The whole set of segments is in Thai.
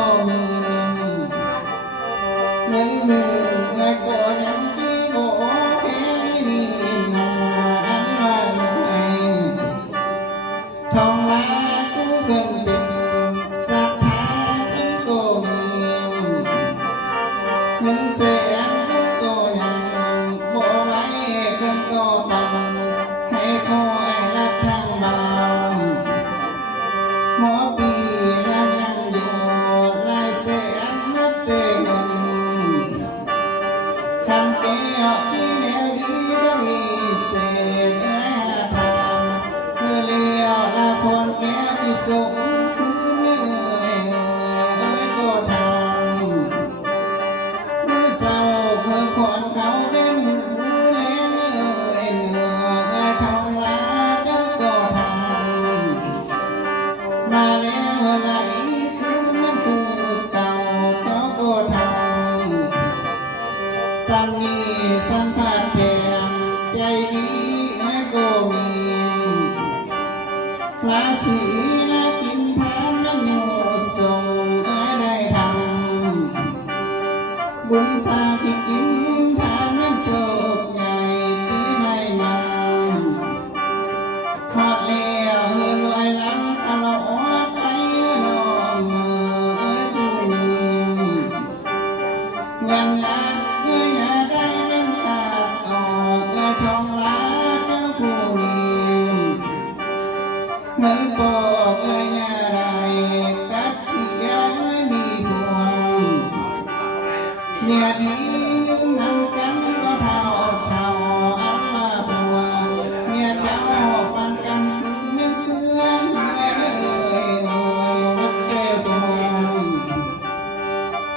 ก็มีเงินหมื่นเงินก็ยังที่บ่แพ้นี่นาอันว่าไงทองล้านผู้เพิ่นเป็นศรัทธาเพิ่นก็มีเงินแสนเพิ่นก็ยังบ่ไหวเพิ่นก็ปันให้คอยรักทางบ้านหมอปีนั้นยังอยู่หลายแสนนับแต่เงินคำแก้วที่แนวดีบ่มีเศษเอ้ยทานเมื่อเลี้ยวละคนแก้วที่ส่งคืนเอ้ยก็ทำเมื่อเศร้าเพื่อผ่อนเขาเป็นมือแลงเอ้ยทองล้าเจ้าก็ทำมาแล้วไหลคือมันคือเก่าเจ้าก็ทำสัมมีสัมผัสแถมใจดีก็มีพระศรีนากินทานนั้นอยู่ส่งได้ทำบุญสร้างที่กินทานมันโศกใหญ่ที่ไม่มาทอดแล้วรวยล้ำตลอดไปน้องผู้มีเงินล้านอย่าได้เงินตาต่อทองล้านเจ้าผู้มีเงินปอกอย่าได้ตัดเสียดีห่วงเมียดียืนนำกันก็เท่าอันมาผัวเมียเจ้าฟันกันคือเมื่อเสือเด้อนับแก้วห่วง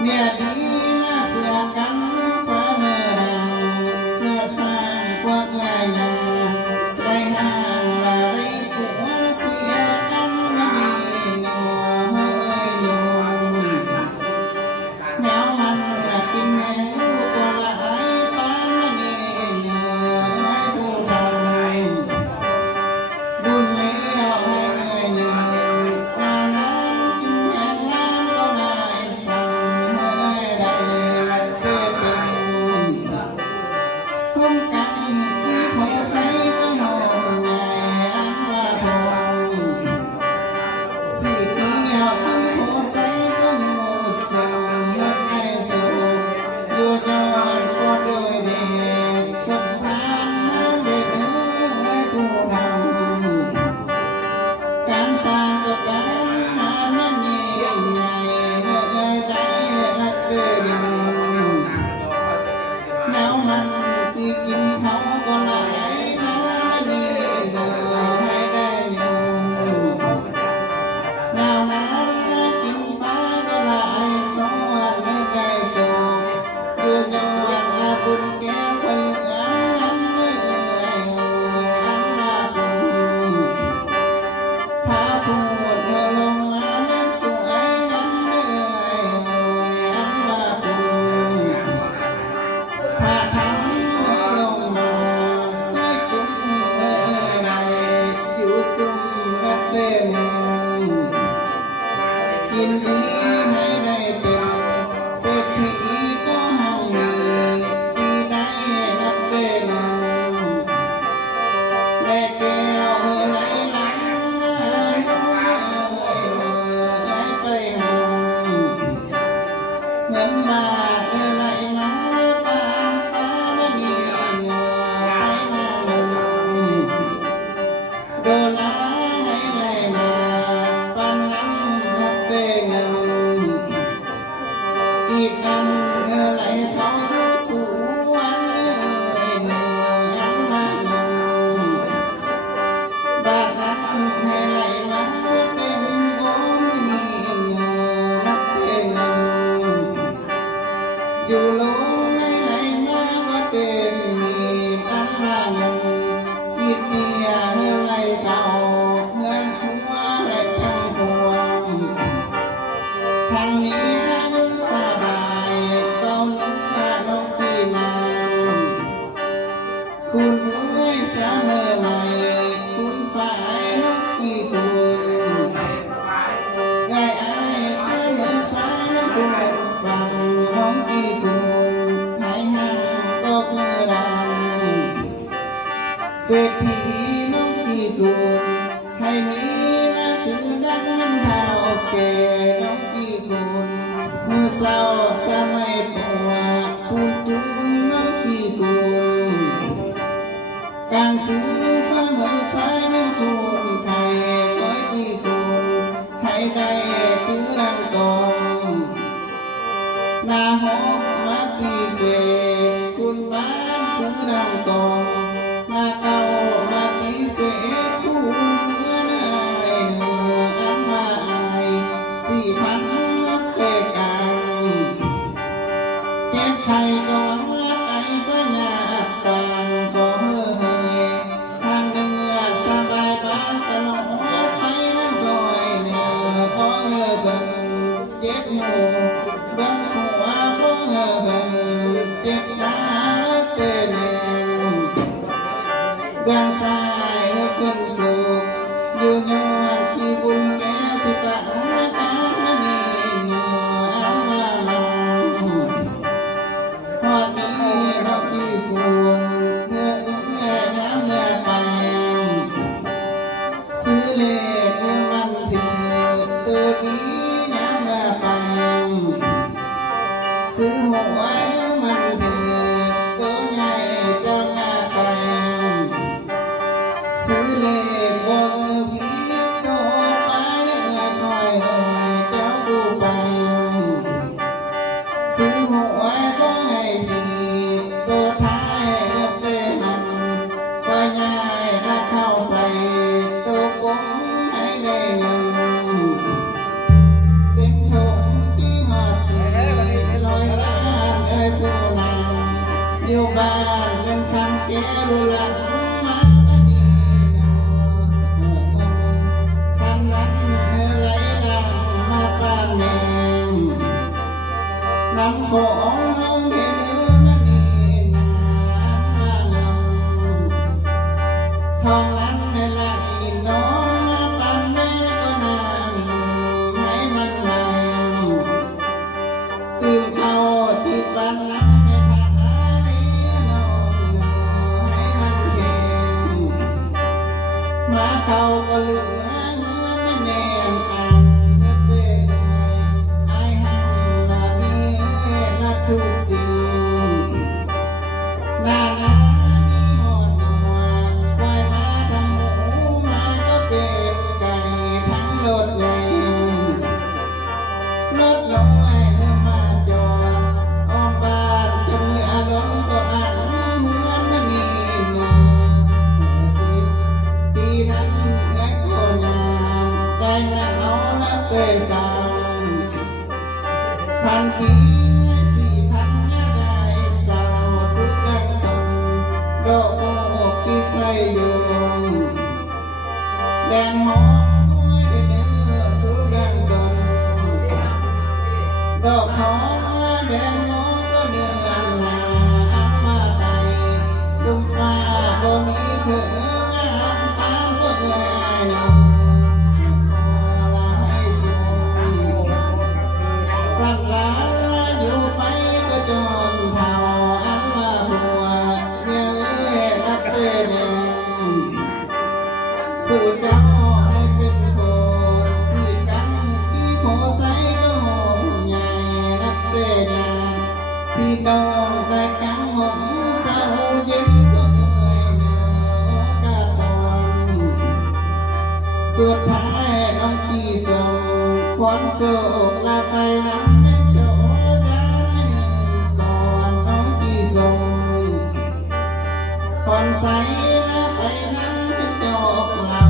เมียดีน่าเฟื่อกันเสมอดังเสื้อสร้างพวกเอ้ยได้ห่างละได้ผัวเสียกันไม่ดีหนอเฮ้ยหนวลแนวมันละกินแหงลูกก็ละหายปานไม่ดีหนอให้ผู้ทำบุญแล้วให้เอ้ยหนึ่งนางนั้นกินแหงน้ำก็ได้สั่งให้ได้รักเต้เป็นคุ้มกันที่พอใส่ก็มองใหญ่อันว่าทองสิเกี่ยวที่พอใส่ก็อยู่ส่งหัวใจส่งอยู่ยอดก็โดยเด็กสมภารน้ำเด็กเอ้ยผู้ทำการสร้างกับการงานมันยิ่งใหญ่เอ้ยได้รักเต้อยู่แนวมันที่กินเขาก็ไหลน้ำไม่ดีเด้อให้ได้อยู่แนวนั้นกินปลาก็ไหลต้อนไม่ได้ส่งอยู่ย้อนบุญแก้วไปเหลืองอันเอ้ยอันว่าคุณพาพูดลงมาแม่สวยงามเอ้ยอันว่าคุณพาทำลงมาสวยจุ้มเอ้ยในอยู่สุ่มรักเต้นกินดีให้ได้เป็นเศรษฐีก็หังมีดีได้นับเต้นและแก้วไหลหลังให้ไปหาเงินบาทไหลมาปานฟ้าไม่ดีไปมาโดลาให้ไหลมาปานน้ำนับเต้นกีบกันไหลเขาสู่วันอันมาบาทนั้นให้ไหลมาเต็มโอ้ยนับเต้นอยู่ลงให้ไหลมาก็เต็มมีปันมาเงินกีบเมียไหลเขาเงินหัวและทั้งพวงทางเมียอยู่สบายเฝ้าเนื้อนกที่มันคุณเอ้ยเสมอใหม่คุณฝ่ายนกที่คุณไอ้เสมอสาย มือเศร้าสมัยปวดคุณจุนน้องกี่คุณกลางคืนเสมอสายมันคุณใครคอยกี่คุณให้ได้คือดังกองหน้าห้องมาตีเสกคุณบ้านคือดังกองหน้าเก่ามาตีเสกคุณเมื่อไหร่เนื้ออันมาอาย4,000นักเตะกันเจ็บใครก็ว่าไตปัญญาต่างขอเฮ้ยทางเนื้อสบายบ้างตลอดไปนั้นคอยเนื้อขอเฮ้ยกันเจ็บหูบังหัวขอเฮ้ยกันเจ็บขาและเตะเนียนเบื้องซ้ายให้เป็นสุขอยู่ย้อนที่บุญแก้สิบาการมณีอยู่อันมาลงฮอดนี้ดอกที่คุณเมื่อย้ำเมื่อไปซื้อเลขเมื่อมันถือตัวนี้ย้ำเมื่อไปซื้อหวยเมื่อมันถือตัวใหญ่จะมาไปซื้อเลขบ่ผิดต่อไปเนื้อคอยหอยเจ้าดูไปซื้อหวยบ่ให้ผิดตัวท้ายเมื่อเตะนำคอยง่ายและเข้าใส่ตัวกงให้ได้เงินเต็มถุงที่หอดสี100 ล้านเอ้ยผู้นำอยู่บ้านเงินคำแก้ดูหลังมาคำนั้นเธอไหลหลังมาปานแมงน้ำของน้องเดือมันนี่นาอันมางำทองนั้นเธอไหลน้องมาปานแม่ก็นางให้มันไหลตื่มเข้าที่บ้านน้ำให้ทหารนี่น้องให้มันเห็นมาเข้าก็เหลือไม่แน่นอ่างเมื่อเตะไอ้หันน่ะมีนัดทุกสิ่งหน้ามีหอดหนวดควายมาทั้งหมูมาก็เป็นไก่ทั้งรถใหญ่รถน้อยเมื่อมาจอดอ้อมบ้านจนเหลือล้นก็อันเหมือนมันนี่หนู10 ปีนั้นเอ้ยโคงานได้นักเอาละเตยสาว1,000 ปีเอ้ย4,000เนี่ยได้สาวสุดดังตนดอกโอกที่ใส่อยู่แดงหอมคอยได้เนื้อสุดดังตนดอกหอมและแดงหอมก็เดือนหนาอันมาไตลุมฟ้าบ่มีเพื่องามปานพวกเอ้ยน้องขอลาให้สูงสักล้านละอยู่ไปก็จนเท่าอันมาหัวเนี่ยเอ้ยนัดเตะแดงสู่เจ้าให้เป็นโบสถ์สีกันที่โพใสก็หอมใหญ่นับเตะยานพี่น้องได้กังหงเศร้าเย็นก็เอ่ยเนื้อกาตอนสุดท้ายน้องพี่ส่งความโศกลาไปนำไม่โจดาหนึ่งก่อนน้องพี่ส่งผ่อนใสลาไปนำเป็นจอกเหล่า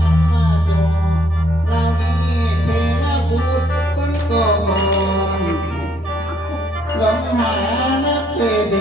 อันมาจงเหล่านี้เทวบุตรบนกองลมหานักเตะเด